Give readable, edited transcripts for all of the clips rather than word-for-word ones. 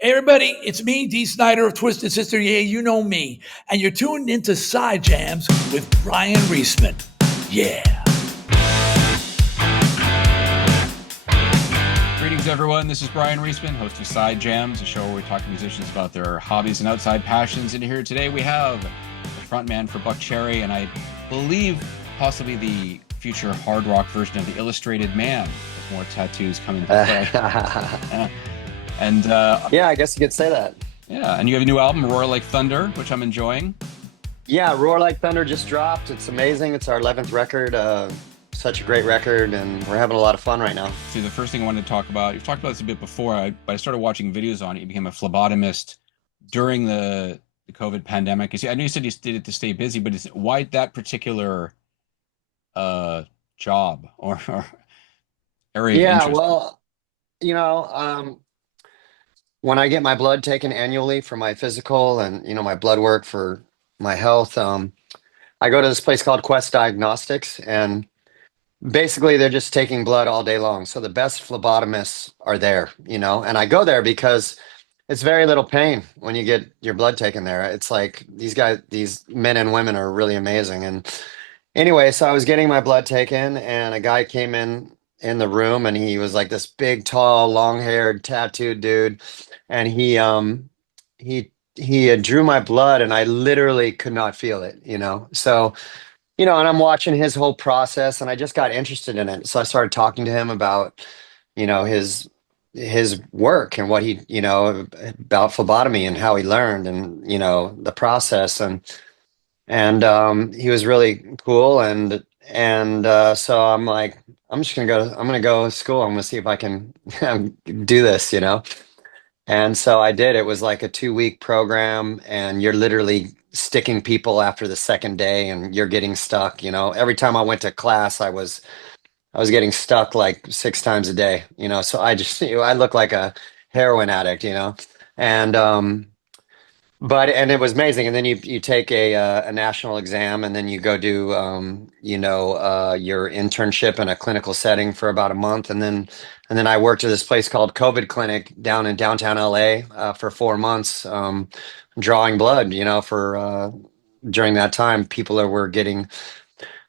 Hey everybody, it's me, D. Snyder of Twisted Sister. Yeah, you know me. And you're tuned into Side Jams with Brian Reisman. Yeah. Greetings, everyone. This is Brian Reisman, host of Side Jams, a show where we talk to musicians about their hobbies and outside passions. And here today we have the frontman for Buckcherry, and I believe possibly the future hard rock version of the Illustrated Man, with more tattoos coming to play. Yeah, I guess you could say that. Yeah, and you have a new album, Roar Like Thunder, which I'm enjoying. Yeah, Roar Like Thunder just dropped. It's amazing. It's our 11th record. Such a great record, and we're having a lot of fun right now. See, the first thing I wanted to talk about, you've talked about this a bit before, but I started watching videos on it. You became a phlebotomist during the COVID pandemic. I know you said you did it to stay busy, but why that particular job or area of Yeah, interest? well, you know, when I get my blood taken annually for my physical and, my blood work for my health, I go to this place called Quest Diagnostics, and basically they're just taking blood all day long. So the best phlebotomists are there, and I go there because it's very little pain when you get your blood taken there. It's like these men and women are really amazing. And anyway, so I was getting my blood taken, and a guy came in the room, and he was like this big, tall, long-haired, tattooed dude, and he drew my blood, and I literally could not feel it, So, and I'm watching his whole process, and I just got interested in it. So I started talking to him about, his work and what he, about phlebotomy and how he learned, and the process, and he was really cool, and so I'm like, I'm gonna go to school. I'm gonna see if I can do this, And so I did. It was like a 2-week program, and you're literally sticking people after the second day, and you're getting stuck. Every time I went to class, I was getting stuck like 6 times a day. So I just I look like a heroin addict, and but it was amazing. And then you take a national exam, and then you go do your internship in a clinical setting for about a month, and then I worked at this place called COVID Clinic down in downtown LA for 4 months, drawing blood. For during that time, people that were getting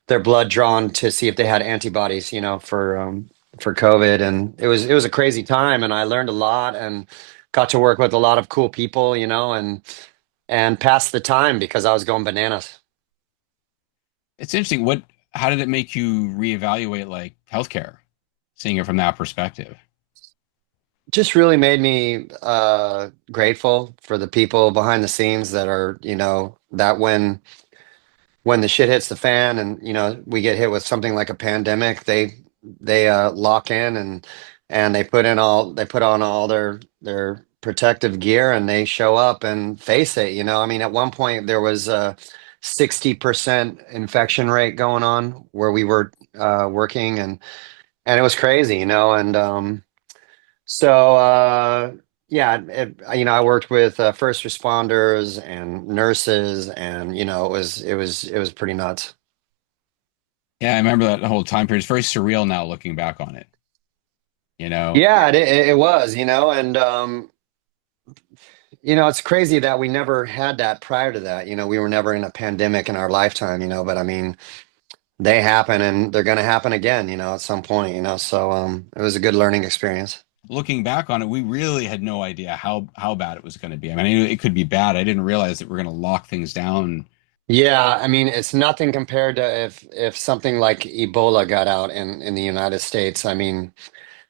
their blood drawn to see if they had antibodies, for COVID, and it was a crazy time, and I learned a lot and got to work with a lot of cool people, and pass the time because I was going bananas. It's interesting. How did it make you reevaluate like healthcare, seeing it from that perspective? Just really made me grateful for the people behind the scenes that are, that when the shit hits the fan, and we get hit with something like a pandemic, they lock in, and they put on all their protective gear, and they show up and face it. I mean, at one point there was a 60% infection rate going on where we were working, and it was crazy, and so yeah, I worked with first responders and nurses, and it was pretty nuts. Yeah, I remember that whole time period. It's very surreal now looking back on it, you know? Yeah, it was, and it's crazy that we never had that prior to that. We were never in a pandemic in our lifetime, but I mean, they happen, and they're going to happen again, at some point, so it was a good learning experience. Looking back on it, we really had no idea how bad it was going to be. I mean, I knew it could be bad. I didn't realize that we're going to lock things down. Yeah, I mean, it's nothing compared to if something like Ebola got out in the United States. I mean,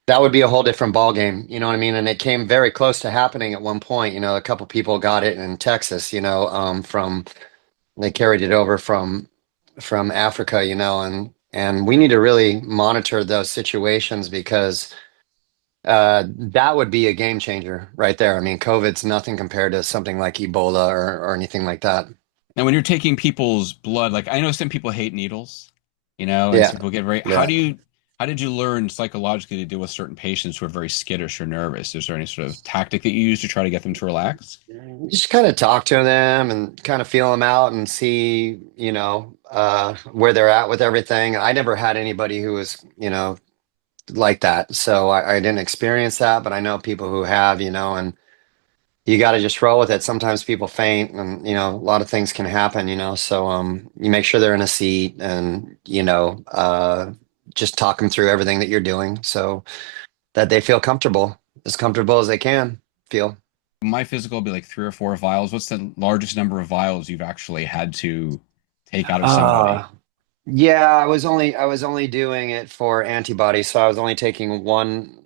that would be a whole different ball game, you know what I mean? And it came very close to happening at one point. A couple people got it in Texas, from they carried it over from Africa, and we need to really monitor those situations because that would be a game changer right there. I mean, COVID's nothing compared to something like Ebola or anything like that. And when you're taking people's blood, like I know some people hate needles, and Yeah, some people get very, yeah. how did you learn psychologically to deal with certain patients who are very skittish or nervous? Is there any sort of tactic that you use to try to get them to relax? Just kind of talk to them and kind of feel them out and see, where they're at with everything. I never had anybody who was, like that. So I didn't experience that, but I know people who have, you got to just roll with it. Sometimes people faint, and a lot of things can happen. So you make sure they're in a seat, and just talk them through everything that you're doing, so that they feel comfortable as they can feel. My physical will be like 3 or 4 vials. What's the largest number of vials you've actually had to take out of somebody? Uh yeah, I was only doing it for antibodies, so I was only taking one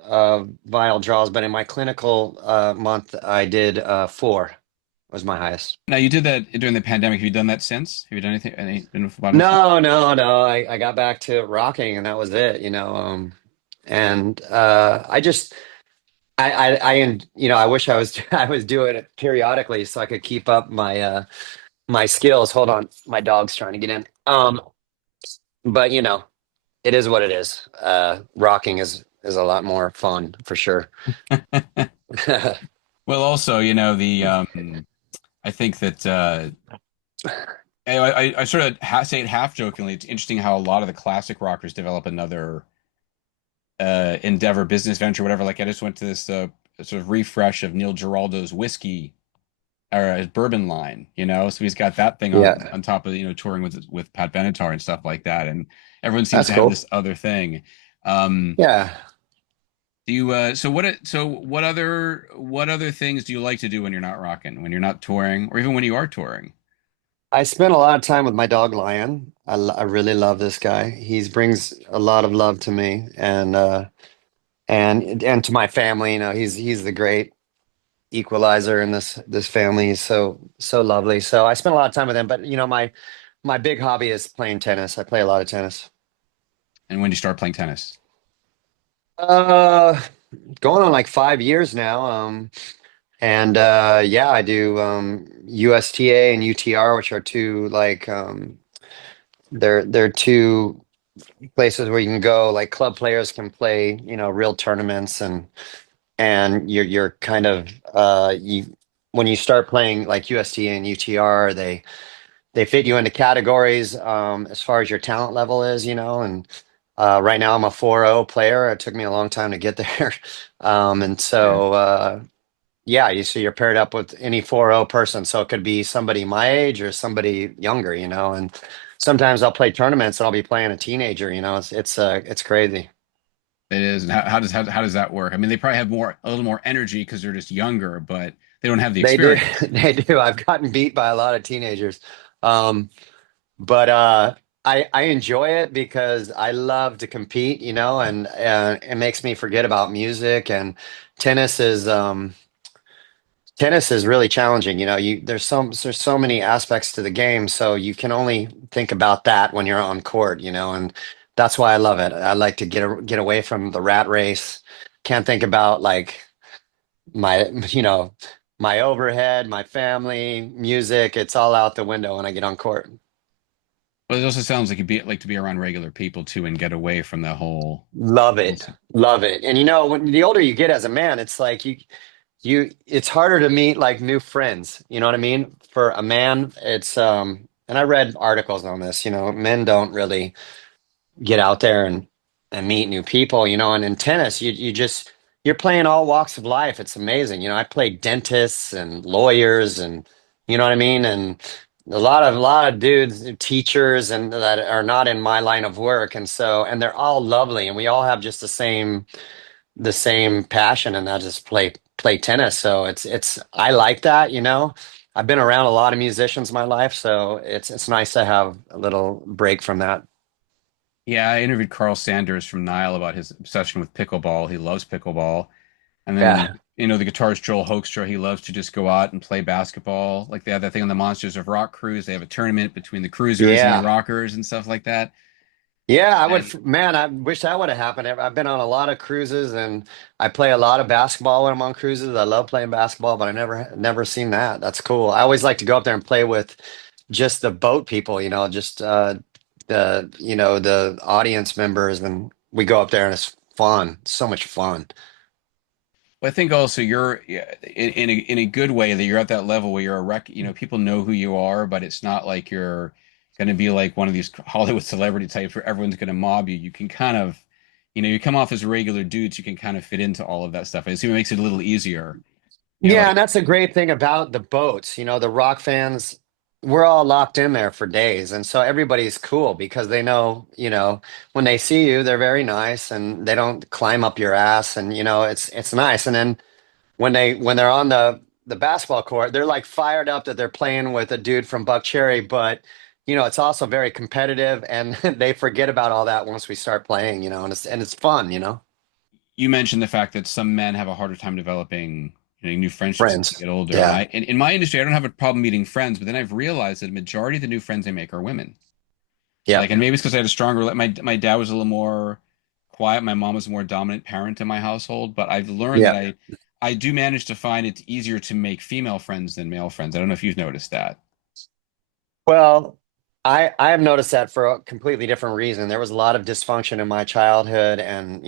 vial draws, but in my clinical month I did four was my highest. Now you did that during the pandemic. Have you done that since? Have you done anything, any been with phlebotomy since? No, no, no. I got back to rocking and that was it. And I just I wish I was I was doing it periodically so I could keep up my skills. Hold on, my dog's trying to get in. But it is what it is. Rocking is a lot more fun for sure. Well, also, the I think that I sort of say it half jokingly. It's interesting how a lot of the classic rockers develop another endeavor, business venture, whatever. Like I just went to this sort of refresh of Neil Giraldo's whiskey or his bourbon line, so he's got that thing Yeah, on top of touring with Pat Benatar and stuff like that, and everyone seems that's to have cool. this other thing. Um, Yeah. do you what other things do you like to do when you're not rocking, when you're not touring, or even when you are touring? I spent a lot of time with my dog Lion. I really love this guy. He brings a lot of love to me and to my family. He's the great equalizer in this family. He's so lovely. So I spent a lot of time with him. But my big hobby is playing tennis. I play a lot of tennis. And when do you start playing tennis? Uh, Going on like 5 years now. And yeah, I do USTA and UTR, which are two like they're two places where you can go. Like club players can play, real tournaments, and you're kind of you when you start playing like USTA and UTR, they fit you into categories as far as your talent level is, and right now I'm a 4-0 player. It took me a long time to get there. And Okay. so yeah, you're paired up with any 4-0 person. So it could be somebody my age or somebody younger, and sometimes I'll play tournaments and I'll be playing a teenager, it's crazy. It is. And how does that work? I mean, they probably have a little more energy because they're just younger, but they don't have the They do. experience. They do. I've gotten beat by a lot of teenagers. Um, but I enjoy it because I love to compete, and it makes me forget about music, and tennis is um tennis is really challenging. There's so many aspects to the game, so you can only think about that when you're on court, and that's why I love it. I like to get away from the rat race. Can't think about like my my overhead, my family, music. It's all out the window when I get on court. But it also sounds like like to be around regular people too and get away from the whole. Love whole it. t- Love it. And when the older you get as a man, it's like it's harder to meet like new friends. You know what I mean? For a man, it's and I read articles on this, men don't really get out there and meet new people, and in tennis you're playing all walks of life. It's amazing. I played dentists and lawyers and you know what I mean, and a lot of dudes, teachers, and that are not in my line of work, and they're all lovely, and we all have just the same passion, and that's just play tennis. So it's I like that. I've been around a lot of musicians in my life, so it's nice to have a little break from that. Yeah, I interviewed Carl Sanders from Nile about his obsession with pickleball. He loves pickleball. And then, Yeah. the guitarist Joel Hoekstra, he loves to just go out and play basketball. Like they have that thing on the Monsters of Rock cruise. They have a tournament between the cruisers and the Yeah. rockers and stuff like that. Yeah, And man, I wish that would have happened. I've been on a lot of cruises and I play a lot of basketball when I'm on cruises. I love playing basketball, but I never seen that. That's cool. I always like to go up there and play with just the boat people, just the audience members, and we go up there and it's fun. So much fun. I think also you're, yeah, in a good way, that you're at that level where you're a people know who you are, but it's not like you're going to be like one of these Hollywood celebrity types where everyone's going to mob you. You can kind of, you come off as a regular dude, so you can kind of fit into all of that stuff. I assume it makes it a little easier. Yeah, Like and that's a great thing about the boats. You know, the rock fans, we're all locked in there for days. And so everybody's cool because they know, when they see you, they're very nice and they don't climb up your ass and it's nice. And then when they're on the basketball court, they're like fired up that they're playing with a dude from Buckcherry, but it's also very competitive and they forget about all that once we start playing, and it's fun. you mentioned the fact that some men have a harder time developing, new friendships as they Friends. get older. And Yeah. in my industry, I don't have a problem meeting friends, but then I've realized that a majority of the new friends I make are women. Yeah. Like, and maybe it's because I had a stronger, my dad was a little more quiet. My mom was a more dominant parent in my household, but I've learned that Yeah. I do manage to find it's easier to make female friends than male friends. I don't know if you've noticed that. Well, I have noticed that for a completely different reason. There was a lot of dysfunction in my childhood and,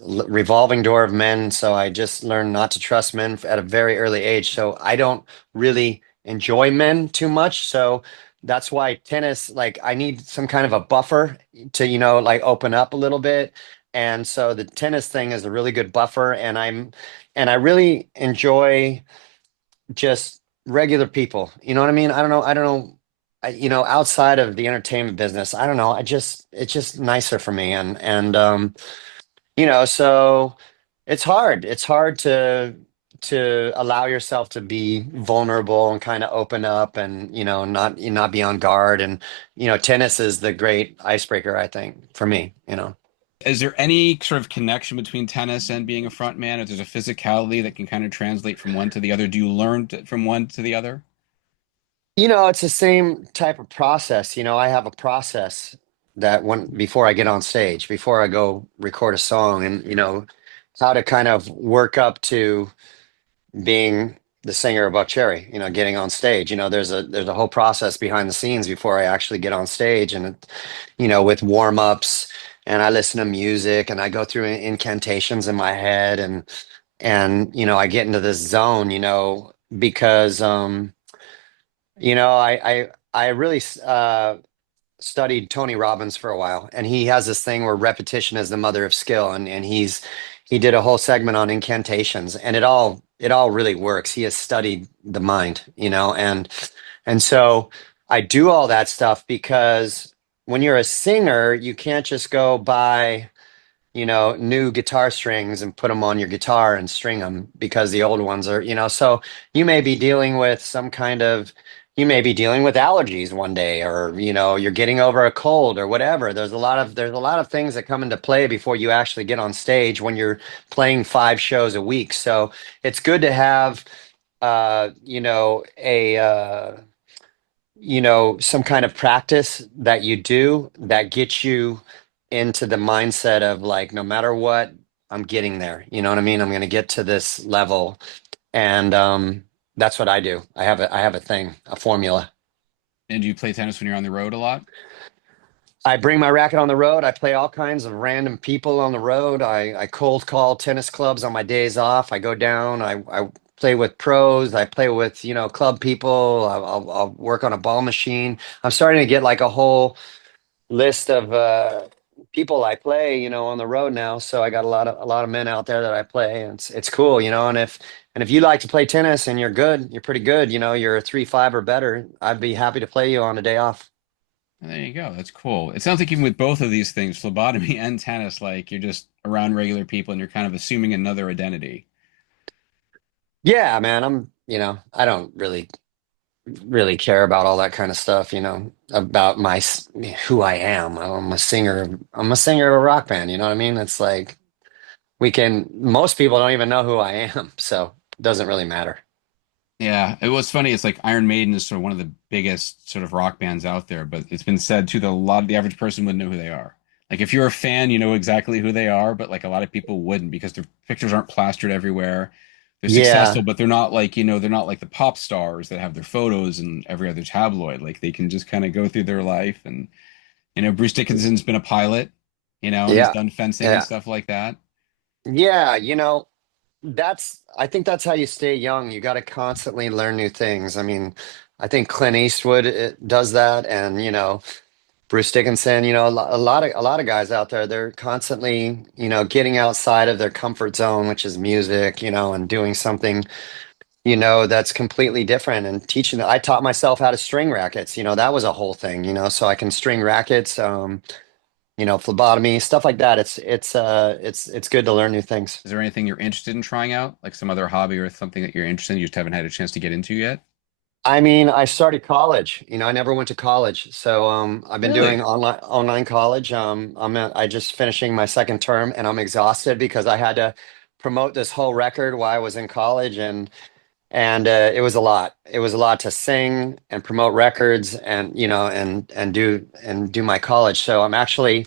revolving door of men. So I just learned not to trust men at a very early age. So I don't really enjoy men too much. So that's why tennis, like I need some kind of a buffer to, like open up a little bit. And so the tennis thing is a really good buffer. And I really enjoy just regular people. You know what I mean? I don't know. Outside of the entertainment business, I don't know. It's just nicer for me, so it's hard. It's hard to allow yourself to be vulnerable and kind of open up and not be on guard. And tennis is the great icebreaker, I think, for me. Is there any sort of connection between tennis and being a front man? If there's a physicality that can kind of translate from one to the other, do you learn from one to the other? It's the same type of process. I have a process that when before I get on stage, before I go record a song, and how to kind of work up to being the singer of Buckcherry, getting on stage. There's a whole process behind the scenes before I actually get on stage, and with warm-ups, and I listen to music and I go through incantations in my head, and I get into this zone, because I really studied Tony Robbins for a while, and he has this thing where repetition is the mother of skill, and he did a whole segment on incantations, and it all really works. He has studied the mind, and so I do all that stuff because when you're a singer, you can't just go buy new guitar strings and put them on your guitar and string them because the old ones are, so you may be dealing with you may be dealing with allergies one day, or, you're getting over a cold or whatever. There's a lot of things that come into play before you actually get on stage when you're playing 5 shows a week. So it's good to have, some kind of practice that you do that gets you into the mindset of like, no matter what, I'm getting there. You know what I mean? I'm going to get to this level. And that's what I do. I have a thing, a formula. And do you play tennis when you're on the road a lot? I bring my racket on the road. I play all kinds of random people on the road. I cold call tennis clubs on my days off. I go down. I play with pros. I play with club people. I'll work on a ball machine. I'm starting to get like a whole list of people I play, on the road now. So I got a lot of men out there that I play, and it's cool, and if you like to play tennis and you're good, you're pretty good, you're a 3-5 or better. I'd be happy to play you on a day off. There you go. That's cool. It sounds like even with both of these things, phlebotomy and tennis, like you're just around regular people and you're kind of assuming another identity. Yeah, man. I don't really care about all that kind of stuff, about who I am. I'm a singer. I'm a singer of a rock band. You know what I mean? It's like most people don't even know who I am, so it doesn't really matter. Yeah, it was funny. It's like Iron Maiden is sort of one of the biggest sort of rock bands out there, but it's been said too that a lot of the average person wouldn't know who they are. Like if you're a fan, you know exactly who they are, but like a lot of people wouldn't because their pictures aren't plastered everywhere. They're successful, Yeah, but they're not like, they're not like the pop stars that have their photos in every other tabloid. Like they can just kind of go through their life and Bruce Dickinson's been a pilot, and he's yeah, done fencing and yeah, stuff like that. yeah. I think that's how you stay young. You got to constantly learn new things. I mean, I think Clint Eastwood does that, and Bruce Dickinson. A lot of guys out there. They're constantly getting outside of their comfort zone, which is music, and doing something that's completely different. And teaching, I taught myself how to string rackets, that was a whole thing, so I can string rackets, phlebotomy, stuff like that. It's good to learn new things. Is there anything you're interested in trying out, like some other hobby or something that you're interested in, you just haven't had a chance to get into yet? I mean, I started college. I never went to college, so I've been doing Really? online college. I just finishing my second term, and I'm exhausted because I had to promote this whole record while I was in college, and it was a lot. It was a lot to sing and promote records, and and do my college. So I'm actually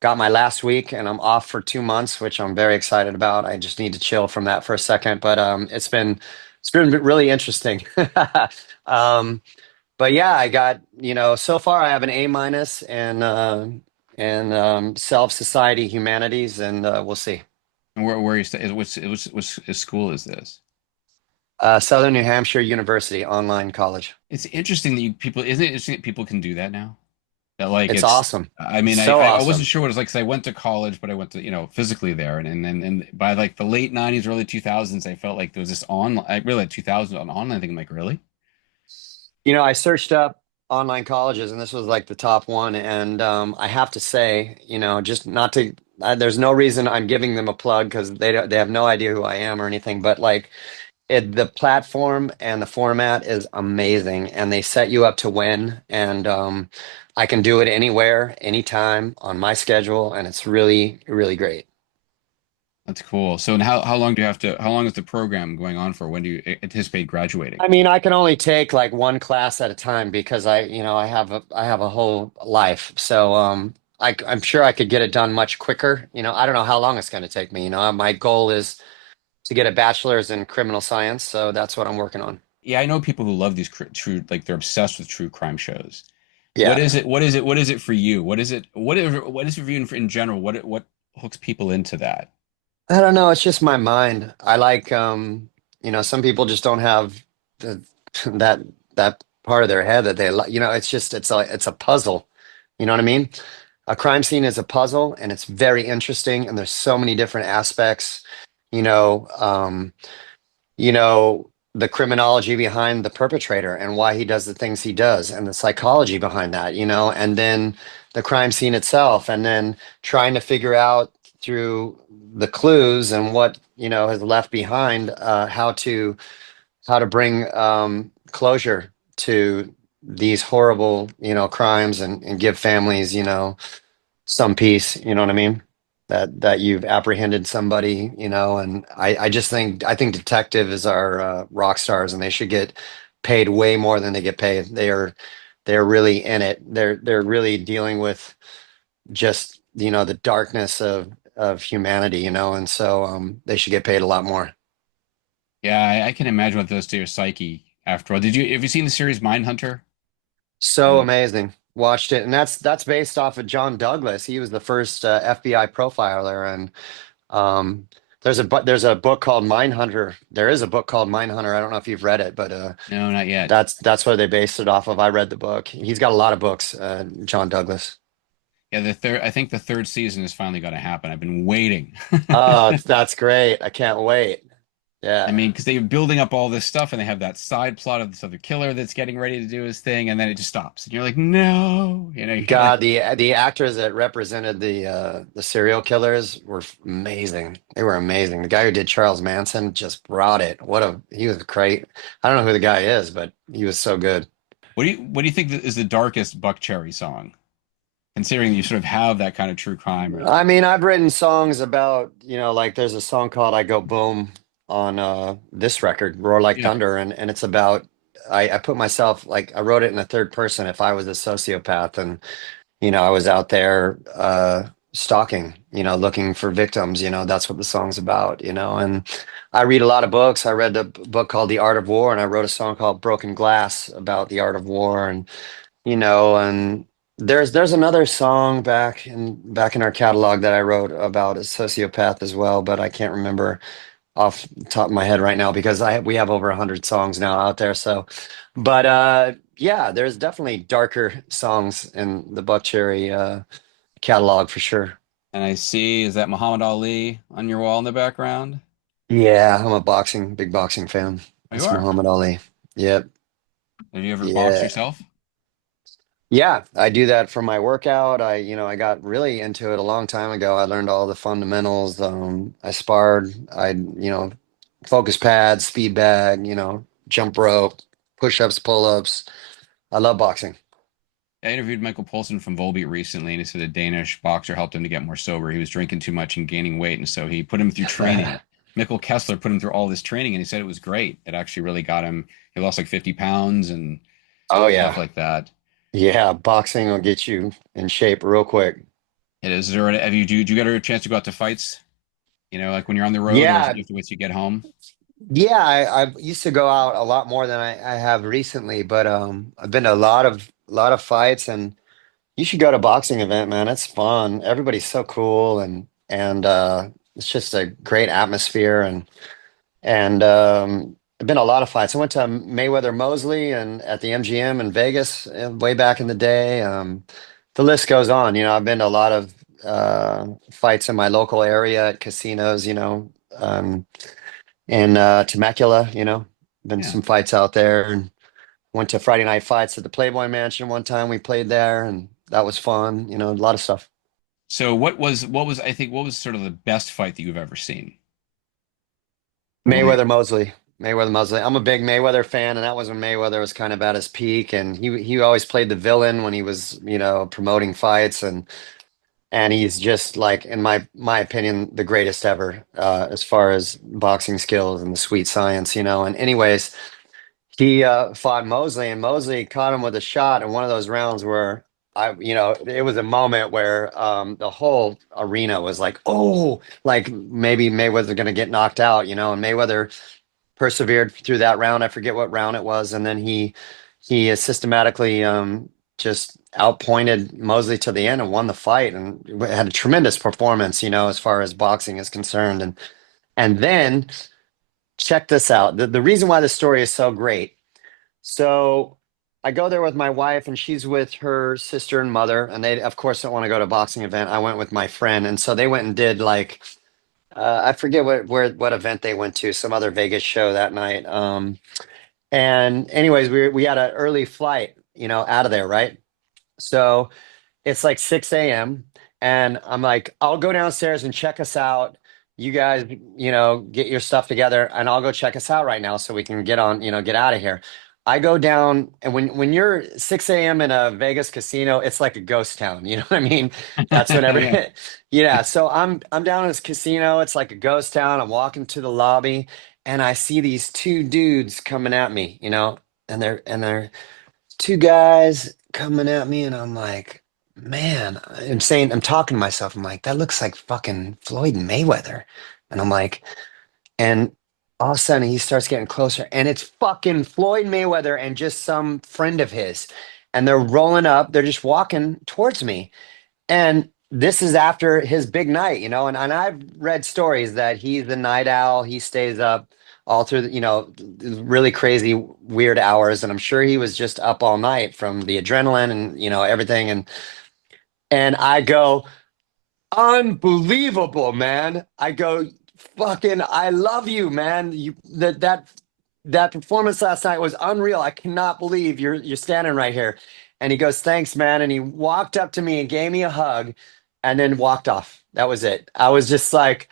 got my last week, and I'm off for 2 months, which I'm very excited about. I just need to chill from that for a second, but it's been really interesting. Um, but yeah, I got, so far I have an A minus and self society humanities, and we'll see. And where you stay? Which school is this? Southern New Hampshire University online college. It's interesting that isn't it interesting that people can do that now? That like It's it's, awesome. I mean, So I wasn't awesome. sure what it's like because I went to college, but I went to, physically there. And by like the late 90s, early 2000s, I felt like there was this online, I really 2000 on online thing. I'm like, really? I searched up online colleges, and this was like the top one. And I have to say, just not to, there's no reason I'm giving them a plug because they have no idea who I am or anything. But like the platform and the format is amazing, and they set you up to win. And I can do it anywhere, anytime on my schedule, and it's really, really great. That's cool. So, and how long is the program going on for? When do you anticipate graduating? I mean, I can only take like one class at a time because I have a whole life. So I'm sure I could get it done much quicker. I don't know how long it's going to take me. My goal is to get a bachelor's in criminal science, so that's what I'm working on. Yeah, I know people who love these true, like they're obsessed with true crime shows. What Yeah. is it? What is it? What is it for you? What is it for you in general? What hooks people into that? I don't know, it's just my mind. I like some people just don't have the that that part of their head that they like. It's a puzzle. You know what I mean? A crime scene is a puzzle, and it's very interesting, and there's so many different aspects. You know, um, the criminology behind the perpetrator and why he does the things he does, and the psychology behind that, and then the crime scene itself, and then trying to figure out through the clues and what, has left behind, how to bring closure to these horrible, crimes, and give families, some peace, you know what I mean? That you've apprehended somebody, and I think detective is our rock stars, and they should get paid way more than they get paid. They're really in it. They're really dealing with just, the darkness of humanity, and so they should get paid a lot more. Yeah, I can imagine what those to your psyche after all. Have you seen the series Mindhunter? So And amazing. Watched it, and that's based off of John Douglas. He was the first FBI profiler, and Um, there's a book called Mindhunter. There is a book called Mindhunter. I don't know if you've read it, but no, not yet. that's what they based it off of. I read the book. He's got a lot of books, John Douglas. Yeah, I think the third season is finally going to happen. I've been waiting. Oh, that's great. I can't wait. I Yeah. mean, because they're building up all this stuff and they have that side plot of this other killer that's getting ready to do his thing, and then it just stops. And you're like, no, you're like, God, the actors that represented the serial killers were amazing. They were amazing. The guy who did Charles Manson just brought it. He was great. I don't know who the guy is, but he was so good. what do you think is the darkest Buckcherry song? Considering you sort of have that kind of true crime or I mean, I've written songs about, like there's a song called I Go Boom on this record, Roar Like yeah. Thunder, and it's about I put myself, like, I wrote it in the third person. If I was a sociopath, and I was out there stalking, looking for victims, that's what the song's about, and I read a lot of books. I read a book called The Art of War, and I wrote a song called Broken Glass about the art of war, and there's another song back in our catalog that I wrote about a sociopath as well, but I can't remember off the top of my head right now because we have over 100 songs now out there. So, but yeah, there's definitely darker songs in the Buckcherry catalog for sure. And I see, is that Muhammad Ali on your wall in the background? Yeah, I'm a big boxing fan. Oh, you That's are. Muhammad Ali. Yep. Have you ever boxed Yeah. yourself? Yeah, I do that for my workout. I got really into it a long time ago. I learned all the fundamentals. I sparred. Focus pads, speed bag, jump rope, push-ups, pull-ups. I love boxing. I interviewed Michael Poulsen from Volbeat recently, and he said a Danish boxer helped him to get more sober. He was drinking too much and gaining weight, and so he put him through training. Mikkel Kessler put him through all this training, and he said it was great. It actually really got him. He lost like 50 pounds and Oh stuff yeah. like that. Yeah, boxing will get you in shape real quick. It is. Have you do you get a chance to go out to fights? You know, like when you're on the road, or is it Yeah, you have to wait till you get home? yeah, I used to go out a lot more than I have recently, but I've been to a lot of fights, and you should go to a boxing event, man. It's fun. Everybody's so cool, and it's just a great atmosphere, and I've been to a lot of fights. I went to Mayweather Mosley and at the MGM in Vegas way back in the day. The list goes on. I've been to a lot of fights in my local area at casinos. In Temecula. Been Yeah. some fights out there, and went to Friday night fights at the Playboy Mansion one time. We played there, and that was fun. A lot of stuff. So what was sort of the best fight that you've ever seen? The one that Mayweather Mosley. Mayweather Mosley. I'm a big Mayweather fan, and that was when Mayweather was kind of at his peak, and he always played the villain when he was, promoting fights, and he's just like, in my opinion, the greatest ever, as far as boxing skills and the sweet science. And anyways, he fought Mosley, and Mosley caught him with a shot in one of those rounds where it was a moment where the whole arena was like, oh, like maybe Mayweather's going to get knocked out. And Mayweather persevered through that round. I forget what round it was, and then he systematically just outpointed Mosley to the end and won the fight, and had a tremendous performance, as far as boxing is concerned. And then check this out. The reason why this story is so great. So I go there with my wife, and she's with her sister and mother, and they of course don't want to go to a boxing event. I went with my friend, and so they went and did like, I forget what event they went to, some other Vegas show that night. And anyways, we had an early flight, out of there, right? So it's like 6 a.m. and I'm like, I'll go downstairs and check us out. You guys, get your stuff together, and I'll go check us out right now so we can get on, get out of here. I go down, and when you're 6 a.m. in a Vegas casino, it's like a ghost town. You know what I mean? That's when yeah. yeah. So I'm down in this casino. It's like a ghost town. I'm walking to the lobby, and I see these two dudes coming at me, and they're two guys coming at me, and I'm like, man, I'm talking to myself. I'm like, that looks like fucking Floyd Mayweather. And I'm like, and all of a sudden he starts getting closer, and it's fucking Floyd Mayweather and just some friend of his. And they're rolling up, they're just walking towards me. And this is after his big night, and I've read stories that he's the night owl. He stays up all through really crazy, weird hours. And I'm sure he was just up all night from the adrenaline and, everything. And I go, unbelievable, man. I go, fucking, I love you, man. That performance last night was unreal. I cannot believe you're standing right here. And he goes, thanks, man. And he walked up to me and gave me a hug, and then walked off. That was it. I was just like,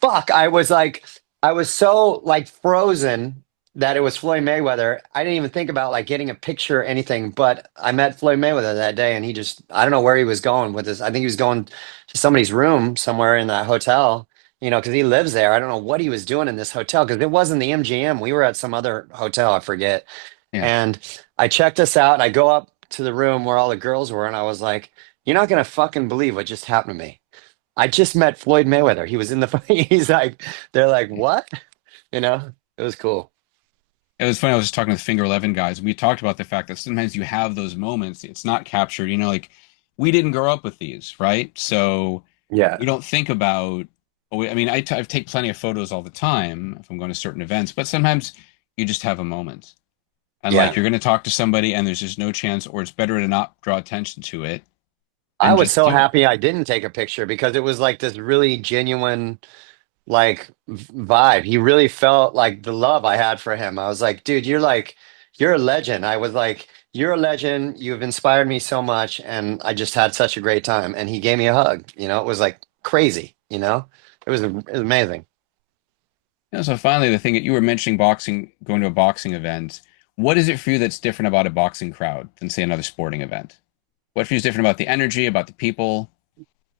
fuck. I was so like frozen that it was Floyd Mayweather. I didn't even think about like getting a picture or anything, but I met Floyd Mayweather that day, and I don't know where he was going with this. I think he was going to somebody's room somewhere in that hotel, because he lives there. I don't know what he was doing in this hotel, because it wasn't the MGM. We were at some other hotel, I forget. Yeah. And I checked us out, and I go up to the room where all the girls were, and I was like, you're not going to fucking believe what just happened to me. I just met Floyd Mayweather. He was in the fight. He's like, they're like, what? It was cool. It was funny. I was just talking to the Finger 11 guys. We talked about the fact that sometimes you have those moments. It's not captured. Like we didn't grow up with these, right? So Yeah. we don't think about. I mean, I take plenty of photos all the time if I'm going to certain events, but sometimes you just have a moment, and like Yeah. you're going to talk to somebody, and there's just no chance, or it's better to not draw attention to it I and was just so do it. happy I didn't take a picture, because it was like this really genuine, vibe. He really felt like the love I had for him. I was like, dude, you're a legend. I was like, you're a legend. You've inspired me so much, and I just had such a great time. And he gave me a hug. It was like crazy. It was amazing. Yeah, so finally, the thing that you were mentioning boxing, going to a boxing event, what is it for you that's different about a boxing crowd than, say, another sporting event? What for you is different about the energy, about the people?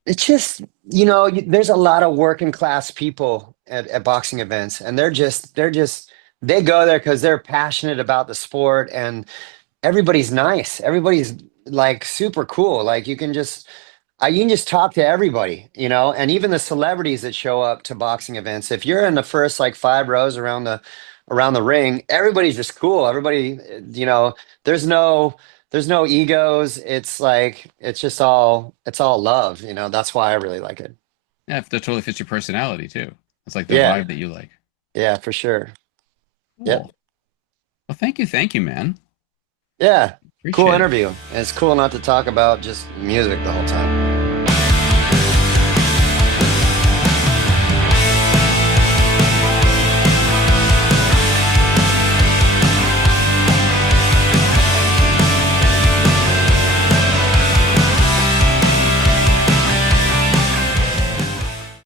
It's just, there's a lot of working class people at boxing events, and they go there because they're passionate about the sport, and everybody's nice. Everybody's like super cool. Like you can just talk to everybody, and even the celebrities that show up to boxing events. If you're in the first like 5 rows around the ring, everybody's just cool. Everybody, there's no there's no egos. It's like it's all love. That's why I really like it. Yeah, if that totally fits your personality too. It's like the Yeah, vibe that you like. yeah, for sure. Yep. Cool. Well, thank you, man. Yeah. Cool Appreciate it. interview. And it's cool not to talk about just music the whole time.